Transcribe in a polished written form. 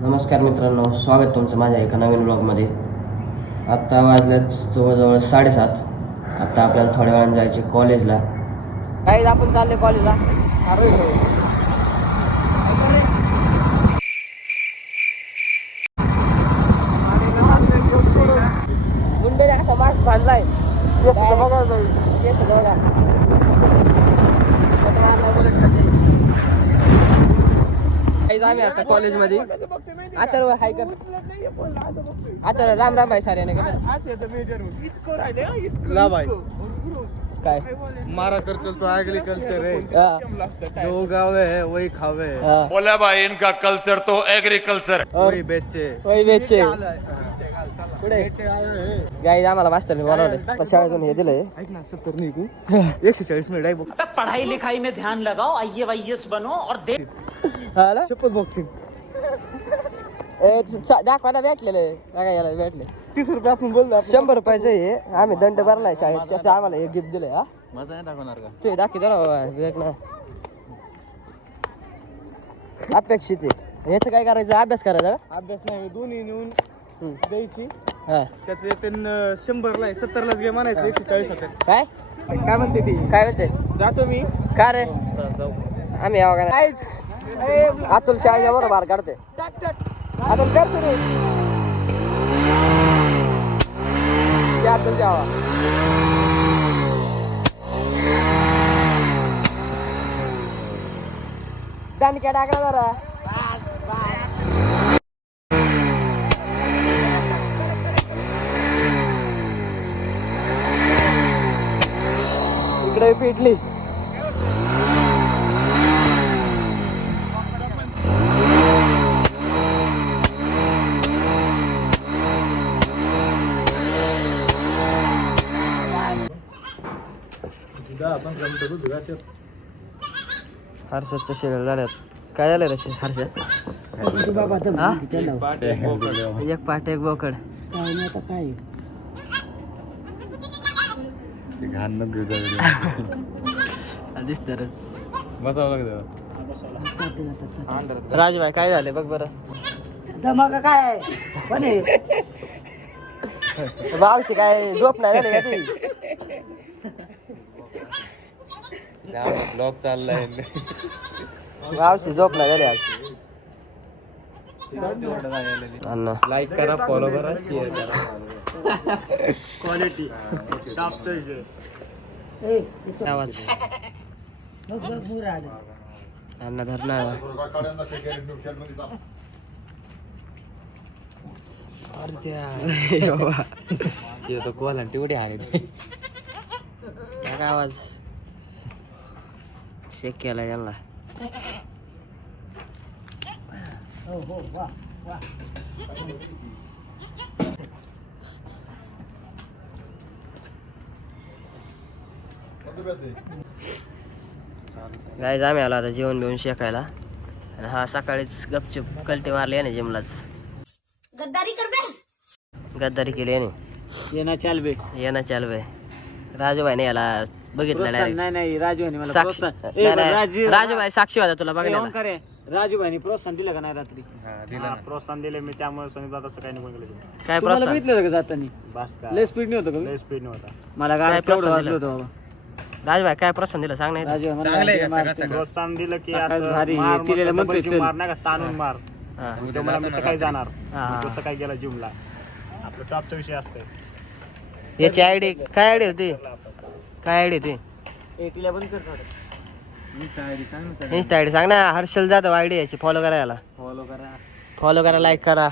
नमस्कार मित्रांनो, स्वागत तुमचं माझ्या एका नवीन ब्लॉगमध्ये. आत्ता वाजल्यात जवळजवळ 7:30. आता आपल्याला थोड्या वेळाने जायचे कॉलेजला. काही आपण चालले कॉलेजला. मुंडेने असा मास्क बांधलाय केस बघा. आम्ही आता कॉलेजमध्ये आता हाय कर आता राम राम भाई सारे काय मारा कर चलतो एग्रीकल्चर है जो गाँव है वही खावे. बोला भाई इनका कल्चर तो एग्रीकल्चर वही बेचे पुढे गाईज आम्हाला मास्टरने बोलावले शाळेतून हे दिलंय. ऐक ना 70 नहीं को 140 मिनट आहे. पढ़ाई लिखाई में ध्यान लगाओ, IAS बनो और शपथ बॉक्सिंग दाखवायला भेटलेलं बघा याला भेटले 30 रुपये आपण बोललो. 100 रुपयाचं हे आम्ही दंड भरलाय शाळेत, त्याचं आम्हाला हे गिफ्ट दिलंय. हा मजा नाही दाखवणार का ते दाखव जरा विवेक ना. अपेक्षित आहे याचं काय करायचं, अभ्यास करायचा का? अभ्यास नाही दोन्ही नेऊन द्यायची. हा त्याचं येते 100 ला 70 लाच घे म्हणायचं 140 होते. काय काय म्हणते ती काय म्हणते जातो मी का रे आम्ही यावं का नाही. अतुल शाळेच्या बरोबर बाहेर काढते. अतुल कर सुरू अतुल द्यावा. दानी काय टाकला जरा इकडे पिटली. हर्षदच्या शिरल झाल्यात. काय झालं रे हर्षद? एक पाट एक बोकड काय दिसत राजभाई काय झाले बघ बरं. धमाका काय मावशी काय झोप नाही झाली का ती? ब्लॉग चाललाय. मावशी झोप नाही झाली आज. अण्णा लाईक करा, फॉलो करा, शेअर करा. Quality top choice. आवाज अण्णा धरला तो क्वालिटी उडी आहे. आवाज शेक केला यांना. गाईज आम्ही आलो आता जेवण बिवून शेकायला. आणि हा सकाळीच गपचूप कल्टी मारली याने जिमलाच. गद्दारी केली याने. येना चाल बे येणं चाल बे. राजूभाईने याला बघितलं नाही राजूभाईने मला साक्षी राजूभाई साक्षी होता तुला बघायला. राजूभाईने प्रोत्साहन दिलं का नाही रात्री? प्रोत्साहन दिले मी, त्यामुळे सांगितलं तसं काही नाही गेलं. काय तुम्हाला प्रोत्साहन बघितलं का जाताना? बस का लय स्पीड नाही होतं का? लय स्पीड नव्हता. मला काय काय प्रोत्साहन वाजलं दिलं? होतं बाबा. राजभाई काय प्रोत्साहन दिलं सांग नाही. प्रोत्साहन दिलं की सकाळी असं भारी मार, तिला मस्त म्हणतोय डबल चल. मार नाही का, ताणून मार. हा. तो मला मी सकाळी जाणार. हा. तो सकाळी गेला जिमला. आपलं टॉपचा विषय असतंय. याची आयडी काय आयडी होती? काय आयडी होती? एकल्या बंद कर थोडं. इंस्टा आयडी सांग ना. हर्षल जाधव आयडी याची फॉलो करा याला. फॉलो करा. फॉलो करा, लाईक करा.